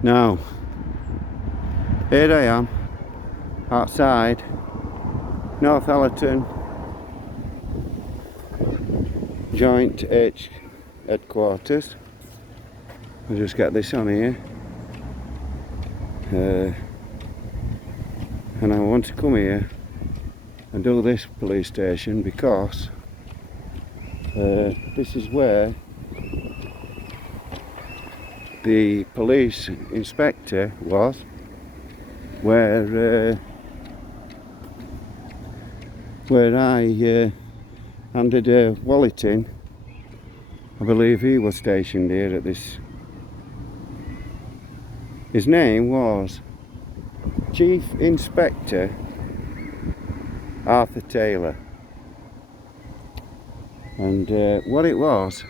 Now, here I am, outside Northallerton Joint H headquarters. I'll just get this on here. And I want to come here and do this police station because this is where the police inspector was, where I handed a wallet in. I believe he was stationed here at this. His name was Chief Inspector Arthur Taylor, and what it was,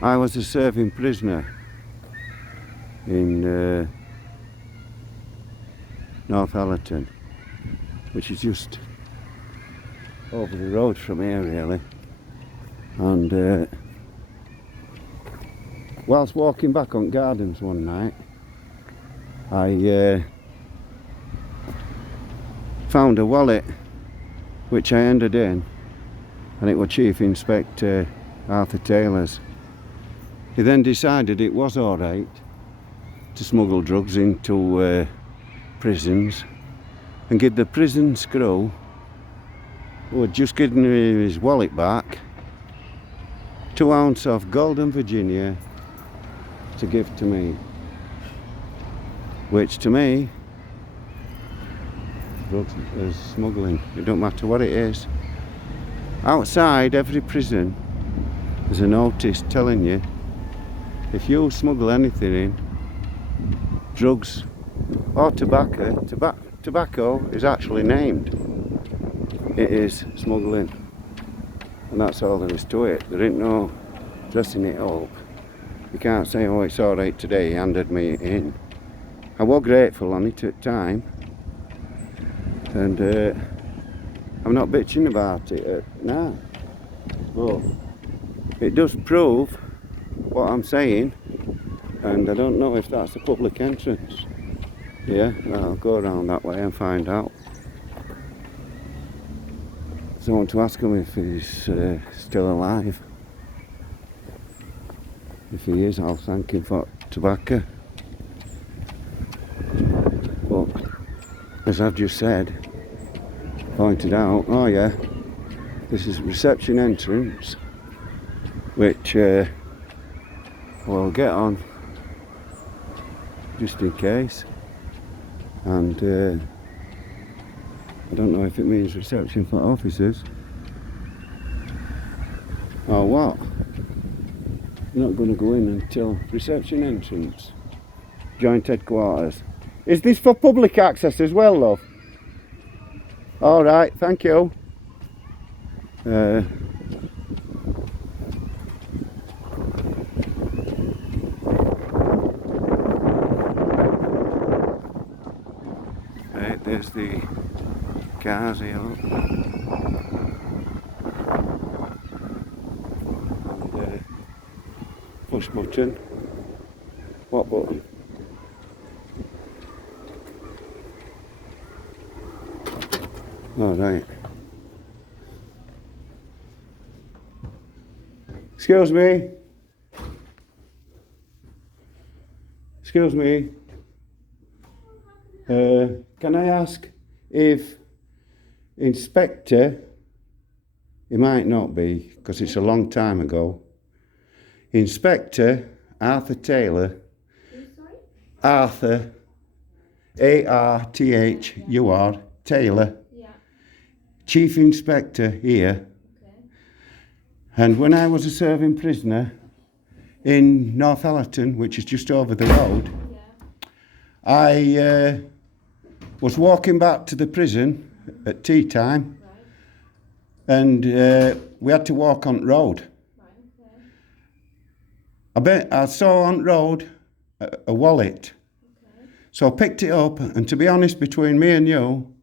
I was a serving prisoner in Northallerton, which is just over the road from here really, and whilst walking back on Gardens one night, I found a wallet which I handed in, and it was Chief Inspector Arthur Taylor's. He then decided it was alright to smuggle drugs into prisons and give the prison screw, who had just given him his wallet back, 2 ounces of Golden Virginia to give to me, which to me, drugs is smuggling. It don't matter what it is. Outside every prison there's a notice telling you if you smuggle anything in, drugs or tobacco is actually named. It is smuggling, and that's all there is to it. There ain't no dressing it up. You can't say, oh, it's alright today, he handed me in. I was grateful on it at the time, and I'm not bitching about it now, but it does prove what I'm saying, and I don't know if that's a public entrance. Yeah, I'll go around that way and find out. So I want to ask him if he's still alive. If he is, I'll thank him for tobacco. But as I've just said, pointed out, oh yeah, this is reception entrance, which we'll get on just in case, and I don't know if it means reception for officers or what. I'm not going to go in until reception entrance, joint headquarters. Is this for public access as well, love? Alright, thank you. Right, there's the cars here. And push button. What button? All right. Excuse me. Excuse me. Can I ask if Inspector, he might not be because it's a long time ago, Inspector Arthur Taylor, Arthur, A-R-T-H-U-R, Taylor, yeah. Chief Inspector here, okay. And when I was a serving prisoner in Northallerton, which is just over the road, yeah. I was walking back to the prison at tea time, right. And we had to walk on the road. Right, okay. I saw on the road a wallet, okay. So I picked it up, and to be honest, between me and you,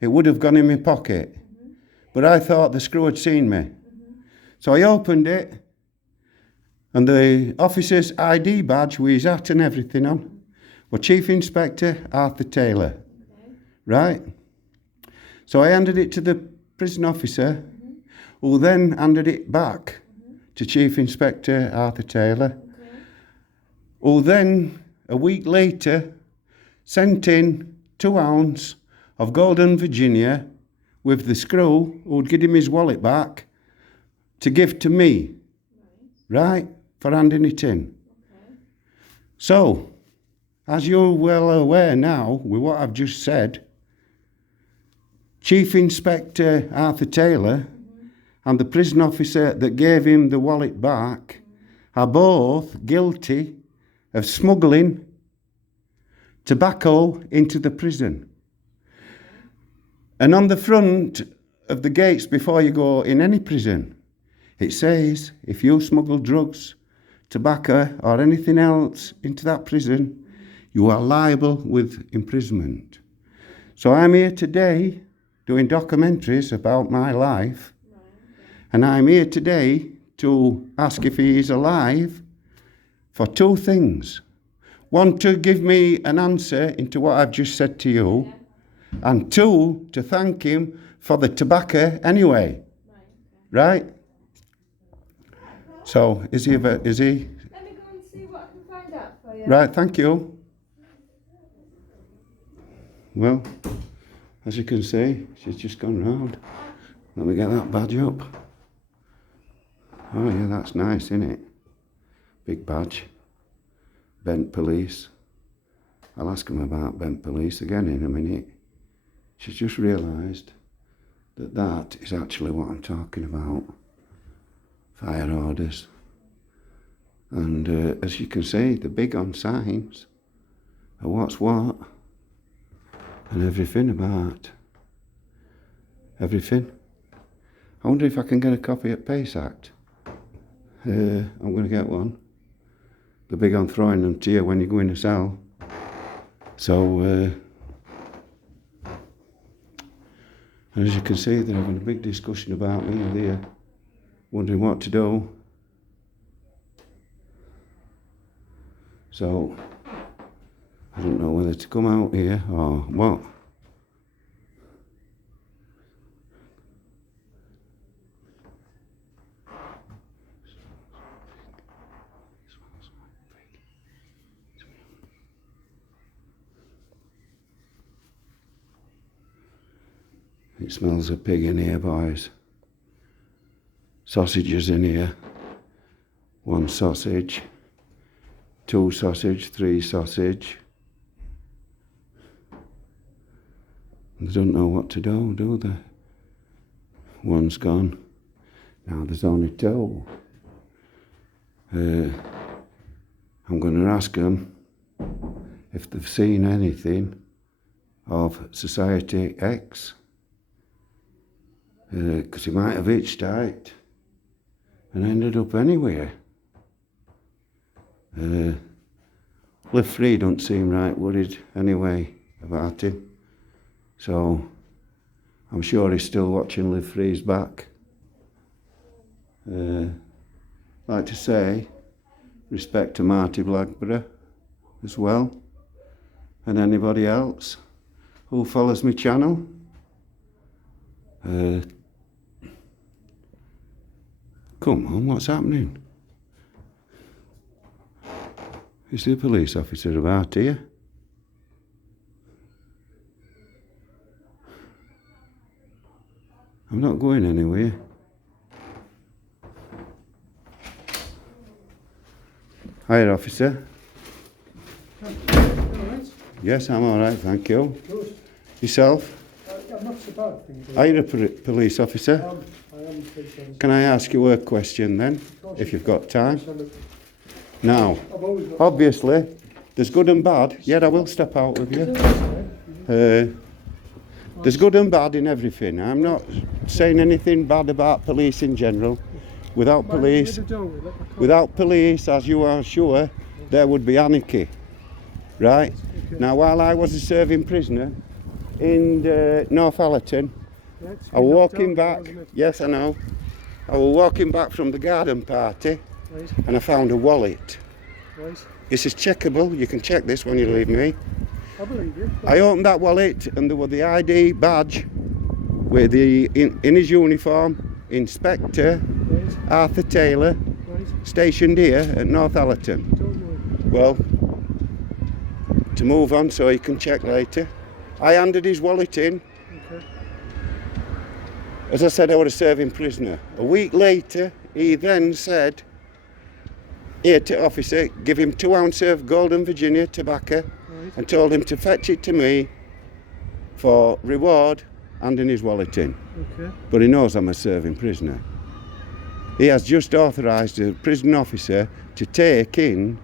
it would have gone in my pocket, but I thought the screw had seen me. So I opened it, And the officer's ID badge with his hat and everything on were Chief Inspector Arthur Taylor. Okay. Right? So I handed it to the prison officer, who then handed it back to Chief Inspector Arthur Taylor, Okay. who then, a week later, sent in 2 ounces of Golden Virginia with the screw who'd give him his wallet back to give to me, right, for handing it in. Okay. So, as you're well aware now with what I've just said, Chief Inspector Arthur Taylor and the prison officer that gave him the wallet back are both guilty of smuggling tobacco into the prison. And on the front of the gates before you go in any prison, it says, if you smuggle drugs, tobacco or anything else into that prison, you are liable with imprisonment. So I'm here today doing documentaries about my life, and I'm here today to ask if he is alive for 2 things. One, to give me an answer into what I've just said to you, and 2, to thank him for the tobacco anyway. Right? So, is he? Let me go and see what I can find out for you. Right, thank you. Well, as you can see, she's just gone round. Let me get that badge up. Oh yeah, that's nice, isn't it? Big badge. Bent Police. I'll ask him about Bent Police again in a minute. She's just realised that that is actually what I'm talking about. Fire orders. And as you can see, the big on signs are what's what. And everything about. Everything. I wonder if I can get a copy at Pace Act. I'm going to get one. The big on throwing them to you when you go in a cell. So, and as you can see, they're having a big discussion about me, and they're wondering what to do. So, I don't know whether to come out here or what. It smells of pig in here, boys. Sausages in here. 1 sausage. 2 sausage, 3 sausage. They don't know what to do they? One's gone. Now there's only 2. I'm going to ask them if they've seen anything of Society X. Because he might have hitchhiked and ended up anywhere. Live Free don't seem right worried anyway about him. So I'm sure he's still watching Live Free's back. Like to say, respect to Marty Blackburrow as well, and anybody else who follows my channel. Come on, what's happening? Is the police officer about here? I'm not going anywhere. Hiya, officer. Alright. Yes, I'm all right, thank you. Good. Yourself? I'm not so bad, thank you. Are you a police officer? I am a police officer. Can I ask you a question then, if you've got time? Now, I've always got obviously, there's good and bad. Yeah, I will step out with you. There's good and bad in everything. I'm not saying anything bad about police in general. Without police, as you are sure, there would be anarchy. Right? Now, while I was a serving prisoner in Northallerton, I was walking back. Yes, I know. I was walking back from the garden party, Right. and I found a wallet. Right. This is checkable. You can check this when you leave me. I believe you. I opened that wallet and there was the ID badge with the in his uniform, Inspector Right. Arthur Taylor, Right. stationed here at Northallerton. Don't know. Well, to move on so you can check later, I handed his wallet in. Okay. As I said, I was a serving prisoner. A week later, he then said, here to officer, give him 2 ounces of Golden Virginia tobacco Right. and told him to fetch it to me for reward, handing his wallet in. Okay. But he knows I'm a serving prisoner. He has just authorised a prison officer to take in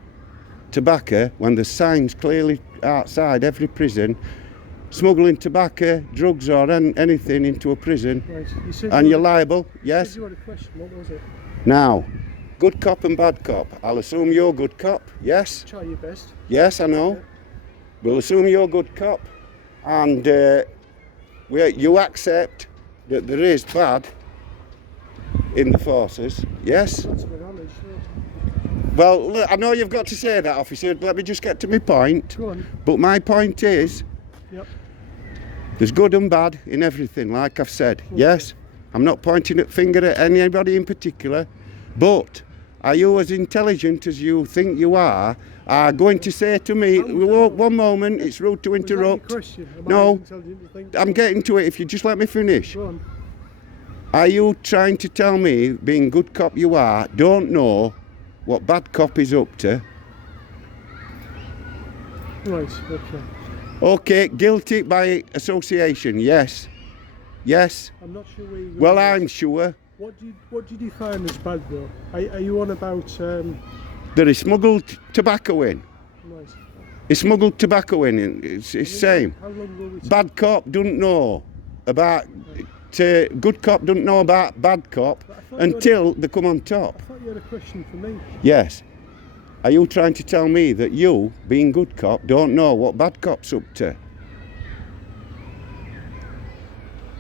tobacco when there's signs clearly outside every prison smuggling tobacco, drugs or anything into a prison, Right. You said and you you're had- liable, you yes? said you had a question. What was it? Now, good cop and bad cop. I'll assume you're good cop, yes? Try your best. Yes, I know. Okay. We'll assume you're good cop, and you accept that there is bad in the forces, yes? That's a bit honest, yes. Well, look, I know you've got to say that, officer. Let me just get to my point. Go on. But my point is, Yep. there's good and bad in everything, like I've said. Yes, I'm not pointing a finger at anybody in particular, but are you as intelligent as you think you are going to say to me, one moment, it's rude to Was that your interrupt. question? Am I No, as intelligent as you think? I'm getting to it if you just let me finish. Go on. Are you trying to tell me, being good cop you are, don't know what bad cop is up to? Right. Okay. Okay, guilty by association, yes. Yes. I'm not sure where you. Well, I'm sure What do you define as bad though? Are you on about? that he smuggled tobacco in. Right. He smuggled tobacco in. It's same. How long will we? Bad cop doesn't know about. Good cop doesn't know about bad cop But I thought you until they come on top. I thought you had a question for me. Yes. Are you trying to tell me that you, being good cop, don't know what bad cop's up to?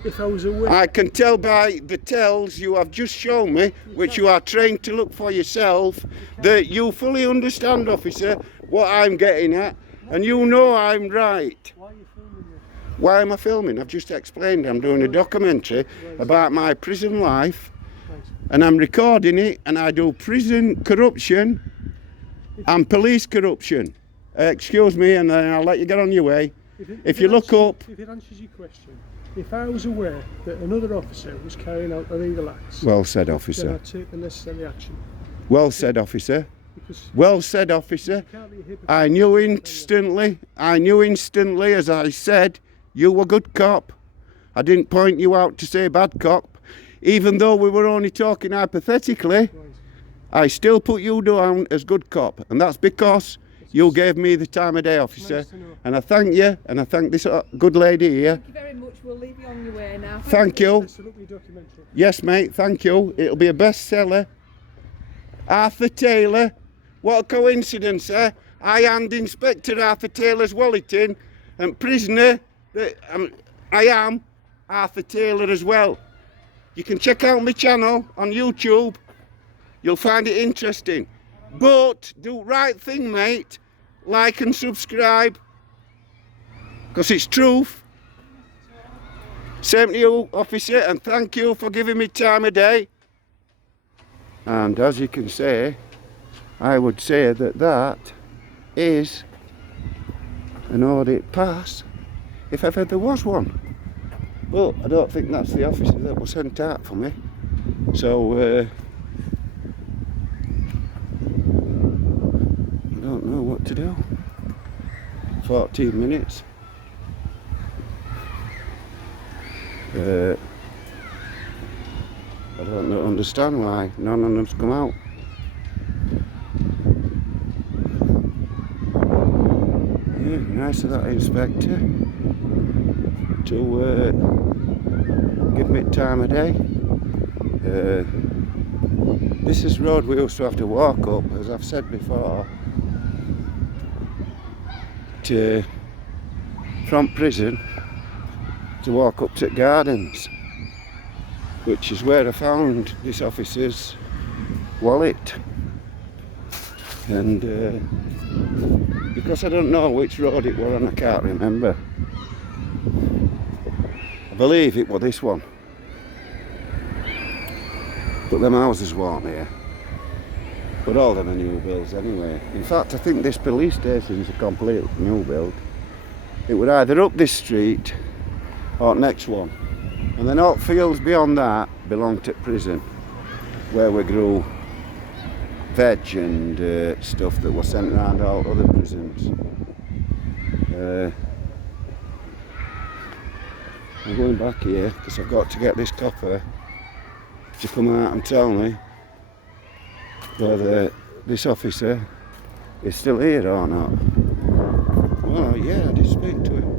If I was aware. I can tell by the tells you have just shown me, which you are trained to look for yourself, that you fully understand, officer, what I'm getting at, and you know I'm right. Why are you filming this? Why am I filming? I've just explained I'm doing a documentary about my prison life, Right. and I'm recording it, and I do prison corruption and police corruption. Excuse me, and then I'll let you get on your way. If you look up, If it answers your question, if I was aware that another officer was carrying out illegal acts, well said, then officer. I'd take the necessary action. Well said, officer. Because Well said, officer. you can't be a hypocrite. I knew instantly, as I said, you were good cop. I didn't point you out to say bad cop. Even though we were only talking hypothetically, Right. I still put you down as good cop. And that's because you gave me the time of day, officer. Nice to know. And I thank you, and I thank this good lady here. Thank you very much. We'll leave you on your way now. Thank you. Let's look at your documentary. Yes, mate, thank you. It'll be a bestseller. Arthur Taylor. What a coincidence, eh? I hand Inspector Arthur Taylor's wallet in, and prisoner, I am Arthur Taylor as well. You can check out my channel on YouTube. You'll find it interesting. But do right thing, mate. Like and subscribe. Because it's truth. Same to you, officer, and thank you for giving me time of day. And as you can say, I would say that that is an audit pass, if ever there was one. But I don't think that's the officer that was sent out for me. So, I don't know what to do. 14 minutes. I don't understand why none of them's come out. Yeah, nice of that inspector to give me time of day. This is road we used to have to walk up, as I've said before, to from prison to walk up to gardens, which is where I found this officer's wallet. And because I don't know which road it was and I can't remember, I believe it was this one. But them houses weren't here. But all them are new builds anyway. In fact, I think this police station's a complete new build. It would either up this street or next one. And then all fields beyond that belong to prison, where we grew veg and stuff that was sent around all other prisons. I'm going back here because I've got to get this copper to come out and tell me whether this officer is still here or not. Well, yeah, I did speak to him.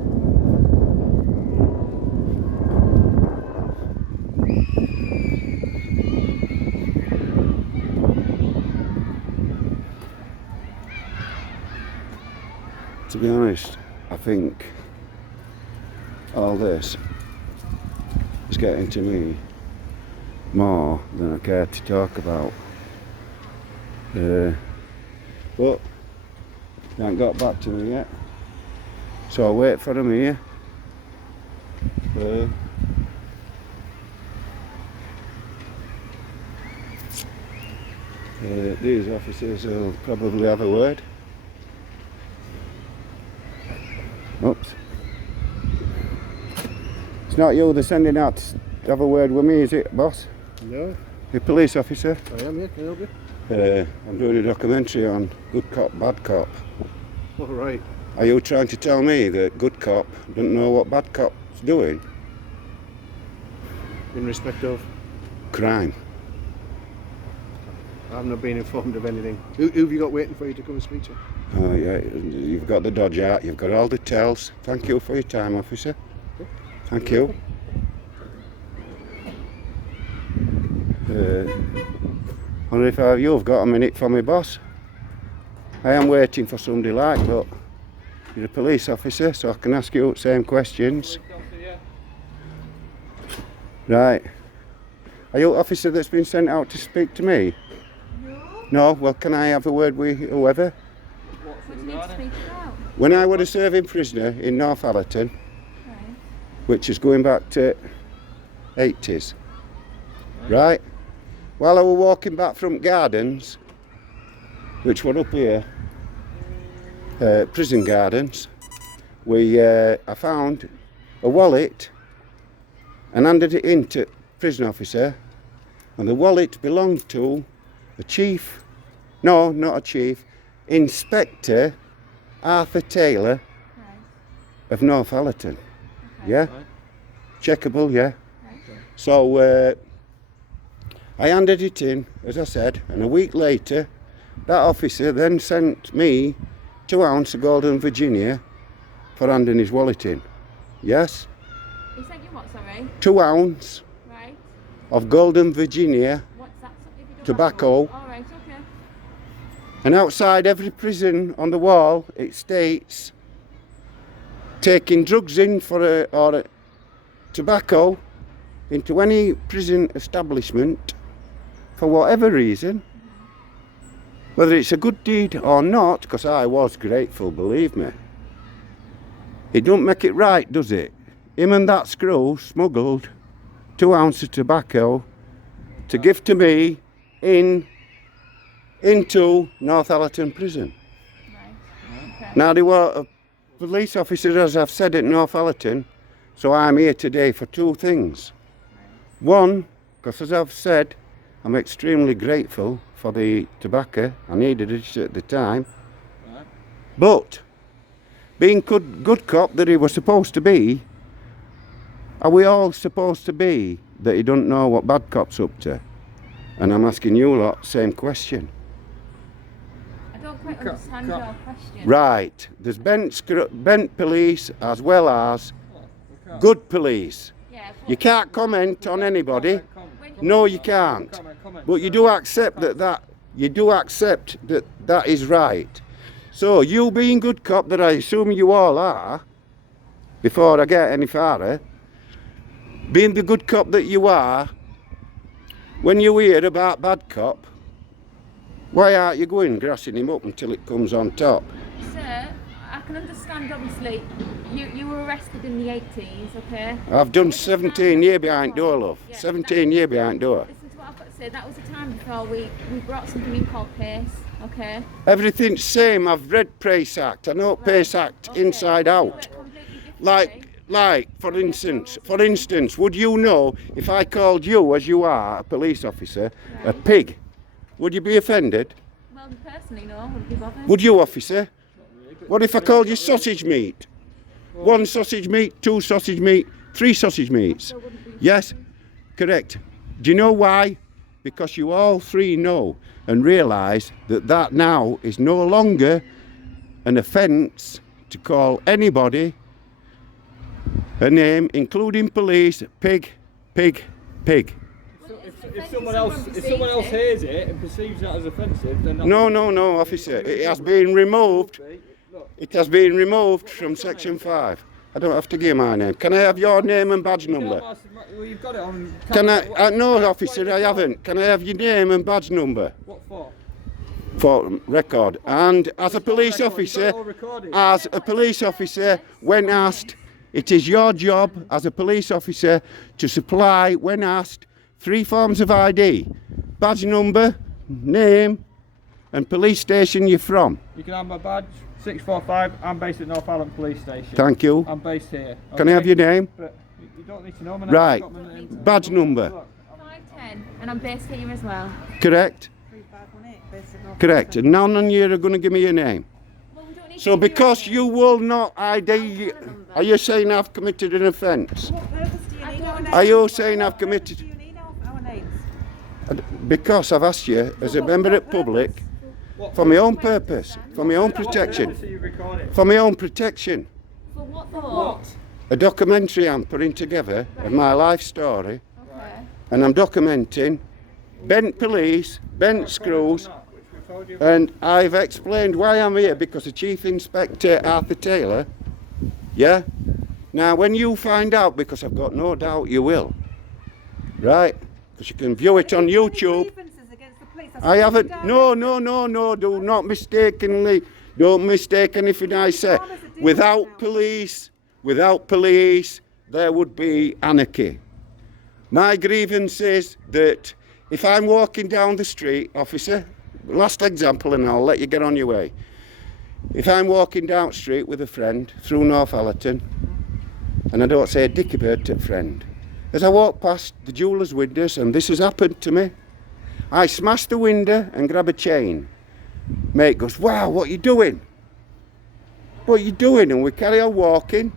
To be honest, I think all this is getting to me more than I care to talk about. But they haven't got back to me yet, so I'll wait for them here. These officers will probably have a word. Oops. It's not you they're sending out to have a word with me, is it, boss? No. The police officer? I am, yeah, can I help you? I'm doing a documentary on good cop, bad cop. All right. Are you trying to tell me that good cop doesn't know what bad cop's doing? In respect of? Crime. I've not been informed of anything. Who have you got waiting for you to come and speak to? Oh yeah, you've got the dodge out, you've got all the tells. Thank you for your time, officer. Thank you. Wonder if you've got a minute for me, boss. I am waiting for somebody like, but you're a police officer, so I can ask you the same questions. Right. Are you an officer that's been sent out to speak to me? No. No? Well, can I have a word with whoever? What do you need to speak about? When I was a serving prisoner in Northallerton, which is going back to 80s, right? While I was walking back from Gardens, which were up here, prison gardens, I found a wallet and handed it in to prison officer, and the wallet belonged to a chief, no, not a chief, Inspector Arthur Taylor of Northallerton. Okay. Yeah? Right. Checkable, yeah? Right. So I handed it in, as I said, and a week later, that officer then sent me 2 ounces of Golden Virginia for handing his wallet in. Yes? He sent you what, sorry? 2 ounces Right. of Golden Virginia What's that? If you don't tobacco. have one. All right, okay. And outside every prison on the wall, it states taking drugs in or tobacco into any prison establishment for whatever reason, whether it's a good deed or not, because I was grateful, believe me. It don't make it right, does it? Him and that screw smuggled 2 ounces of tobacco to give to me into Northallerton prison. Right. Okay. Now, they were a police officer, as I've said, at Northallerton, so I'm here today for 2 things. One, because as I've said, I'm extremely grateful for the tobacco. I needed it at the time. Right. But, being good cop that he was supposed to be, are we all supposed to be that he don't know what bad cop's up to? And I'm asking you lot same question. I don't quite understand your question. Right, there's bent police as well as good police. Yeah. You can't comment on anybody. When No, you can't. But you do accept that is right. So you being good cop, that I assume you all are, before I get any farther, being the good cop that you are, when you hear about bad cop, Why aren't you going grassing him up until it comes on top? Sir, I can understand, obviously, you were arrested in the 80s, okay? I've done 17 years behind door, love. Yeah, 17 years behind door. Listen to what I've got to say. That was a time before we brought something in called PACE, okay? Everything's same. I've read PACE Act. I know PACE Act Okay. inside out. Like, for instance, would you know if I called you, as you are, a police officer, a pig? Would you be offended? Well, personally, no, I wouldn't be bothered. Would you, officer? What if I called you sausage meat? 1 sausage meat, 2 sausage meat, 3 sausage meats? Yes, correct. Do you know why? Because you all 3 know and realise that that now is no longer an offence to call anybody a name, including police, pig, pig, pig. If someone else hears it and perceives that as offensive, then that's No, officer. It has been removed. It has been removed from section 5. I don't have to give my name. Can I have your name and badge number? Well, you've got it on. Can I? No, officer, I haven't. Can I have your name and badge number? What for? For record. And as a police officer, when asked, it is your job as a police officer to supply, when asked, 3 forms of ID: badge number, name, and police station you're from. You can have my badge. 645. I'm based at Northallerton Police Station. Thank you. I'm based here. Can I have your name? But you don't need to know my name. Right. I've got my name. Badge number. 510, and I'm based here as well. Correct. Correct. And none of you are going to give me your name. Well, we don't need So to give you because a name. you will not ID, are you saying I've committed an offence? What purpose do you need our names? Are you saying I've committed? Do you need our names? Because I've asked you as a member of the public, for my own purpose, for my own protection, So you record it. for my own protection. For what though? A documentary I'm putting together of my life story, Okay. and I'm documenting bent police, bent screws, Which we told you. and I've explained why I'm here because the Chief Inspector Arthur Taylor, yeah? Now when you find out, because I've got no doubt you will, right? Because you can view it on YouTube. Grievances against the police. I haven't, no, do not mistakenly, don't mistake anything I say. Without police, there would be anarchy. My grievance is that if I'm walking down the street, officer, last example and I'll let you get on your way. If I'm walking down the street with a friend through Northallerton, and I don't say a dicky bird to a friend, as I walk past the jeweller's windows, and this has happened to me, I smash the window and grab a chain. Mate goes, wow, what are you doing? What are you doing? And we carry on walking.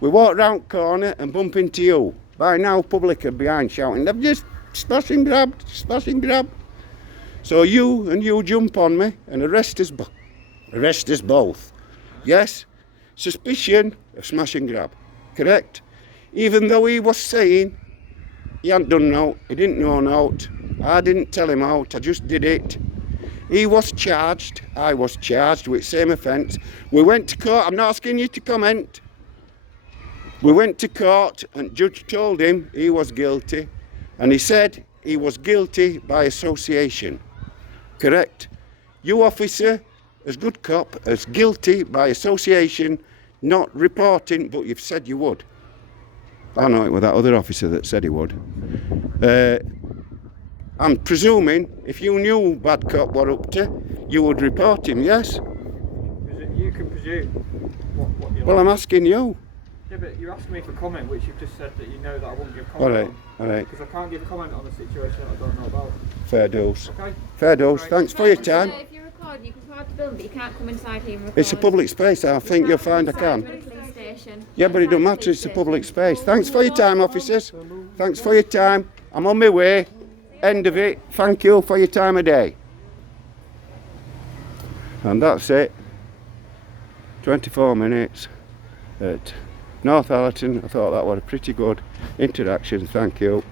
We walk round corner and bump into you. By now, public are behind shouting, they've just smash and grabbed, smash and grab. So you jump on me and arrest us both. Yes? Suspicion of smash and grab. Correct? Even though he was saying he hadn't done no, he didn't know nought. I didn't tell him out, I just did it. He was charged, I was charged with same offence. We went to court, I'm not asking you to comment. We went to court and judge told him he was guilty. And he said he was guilty by association. Correct? You officer, as good cop, as guilty by association, not reporting, but you've said you would. I know it was that other officer that said he would. I'm presuming if you knew bad cop were up to, you would report him, yes? You can presume what you Well, like. I'm asking you. Yeah, but you're asking me for comment, which you've just said that you know that I won't give comment All right. Because I can't give comment on a situation that I don't know about. Fair dues. Okay? Fair dues. Right. Thanks for your time. If you're recording, you can go out the building, but you can't come inside here and record. It's a public space, I think you'll find I can. Police station. Yeah, but it don't matter, it's a public space. Thanks for your time, officers. Thanks for your time. I'm on my way. End of it. Thank you for your time of day. And that's it. 24 minutes at Northallerton. I thought that was a pretty good interaction. Thank you.